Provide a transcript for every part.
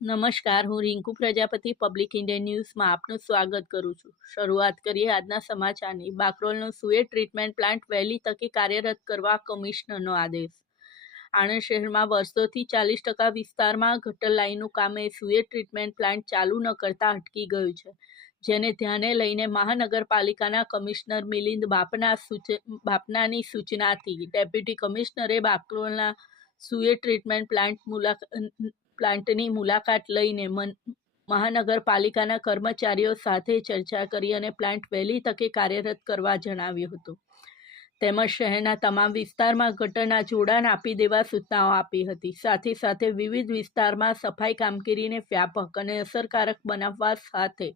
નમસ્કાર, હું Rinku Prajapati public Indian ન્યૂઝમાં આપનું સ્વાગત કરું છું. શરૂઆત કરીએ આજના સમાચારની. બાકરોલનો સુએજ ટ્રીટમેન્ટ પ્લાન્ટ વહેલી તકે કાર્યરત કરવા કમિશનરનો આદેશ. આણંદ શહેરમાં વર્ષોથી 40% વિસ્તારમાં ગટર લાઇનનું કામ સુએજ ટ્રીટમેન્ટ પ્લાન્ટ ચાલુ ન કરતા અટકી ગયું છે, જેને ધ્યાને લઈને મહાનગરપાલિકાના કમિશનર મિલિંદ બાપનાની સૂચનાથી ડેપ્યુટી કમિશનરે બાકરોલના સુએજ ટ્રીટમેન્ટ પ્લાન્ટની મુલાકાત લઈને મહાનગરપાલિકાના કર્મચારીઓ સાથે ચર્ચા કરી અને પ્લાન્ટ વહેલી તકે કાર્યરત કરવા જણાવ્યું હતું. તેમજ શહેરના તમામ વિસ્તારમાં ગટરના જોડાણ આપી દેવા સૂચનાઓ આપી હતી. સાથે સાથે વિવિધ વિસ્તારમાં સફાઈ કામગીરીને વ્યાપક અને અસરકારક બનાવવા સાથે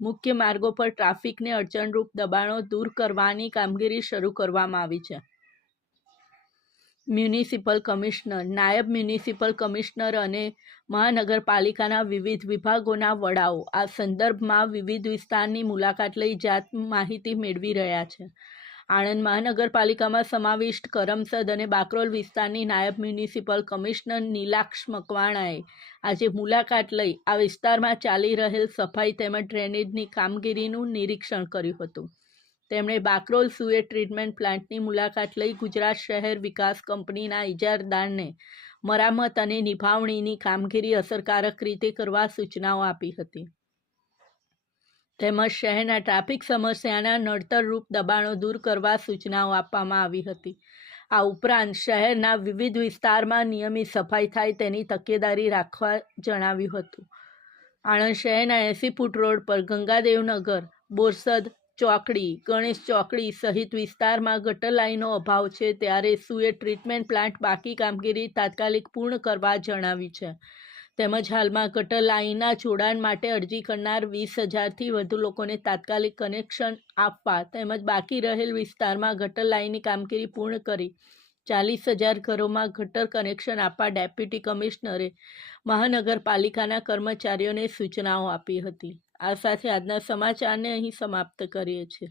મુખ્ય માર્ગો પર ટ્રાફિકને અડચણરૂપ દબાણો દૂર કરવાની કામગીરી શરૂ કરવામાં આવી છે. મ્યુનિસિપલ કમિશનર, નાયબ મ્યુનિસિપલ કમિશનર અને મહાનગરપાલિકાના વિવિધ વિભાગોના વડાઓ આ સંદર્ભમાં વિવિધ વિસ્તારની મુલાકાત લઈ જાત માહિતી મેળવી રહ્યા છે. આણંદ મહાનગરપાલિકામાં સમાવિષ્ટ કરમસદ અને બાકરોલ વિસ્તારની નાયબ મ્યુનિસિપલ કમિશનર નીલાક્ષ મકવાણાએ આજે મુલાકાત લઈ આ વિસ્તારમાં ચાલી રહેલ સફાઈ તેમજ ડ્રેનેજની કામગીરીનું નિરીક્ષણ કર્યું હતું. તેમણે બાકરોલ સુએજ ટ્રીટમેન્ટ પ્લાન્ટની મુલાકાત લઈ ગુજરાત શહેર વિકાસ કંપનીના ઇજારદારને મરામત અને નિભાવણીની કામગીરી અસરકારક રીતે કરવા સૂચનાઓ આપી હતી. તેમજ શહેરના ટ્રાફિક સમસ્યાના નડતરરૂપ દબાણો દૂર કરવા સૂચનાઓ આપવામાં આવી હતી. આ ઉપરાંત શહેરના વિવિધ વિસ્તારમાં નિયમિત સફાઈ થાય તેની તકેદારી રાખવા જણાવ્યું હતું. આણંદ શહેરના 80 ફૂટ રોડ પર ગંગાદેવનગર, બોરસદ ચોકડી, ગણેશ ચોકડી સહિત વિસ્તારમાં ગટર લાઇનનો અભાવ છે, ત્યારે સુએજ ટ્રીટમેન્ટ પ્લાન્ટ બાકી કામગીરી તાત્કાલિક પૂર્ણ કરવા જણાવ્યું છે. તેમજ હાલમાં ગટર લાઇનના જોડાણ માટે અરજી કરનાર 20,000થી વધુ લોકોને તાત્કાલિક કનેક્શન આપવા તેમજ બાકી રહેલ વિસ્તારમાં ગટર લાઇનની કામગીરી પૂર્ણ કરી 40,000 ઘરોમાં ગટર કનેક્શન આપવા ડેપ્યુટી કમિશનરે મહાનગરપાલિકાના કર્મચારીઓને સૂચનાઓ આપી હતી. આ સાથે આજના સમાચારને અહીં સમાપ્ત કરીએ છીએ.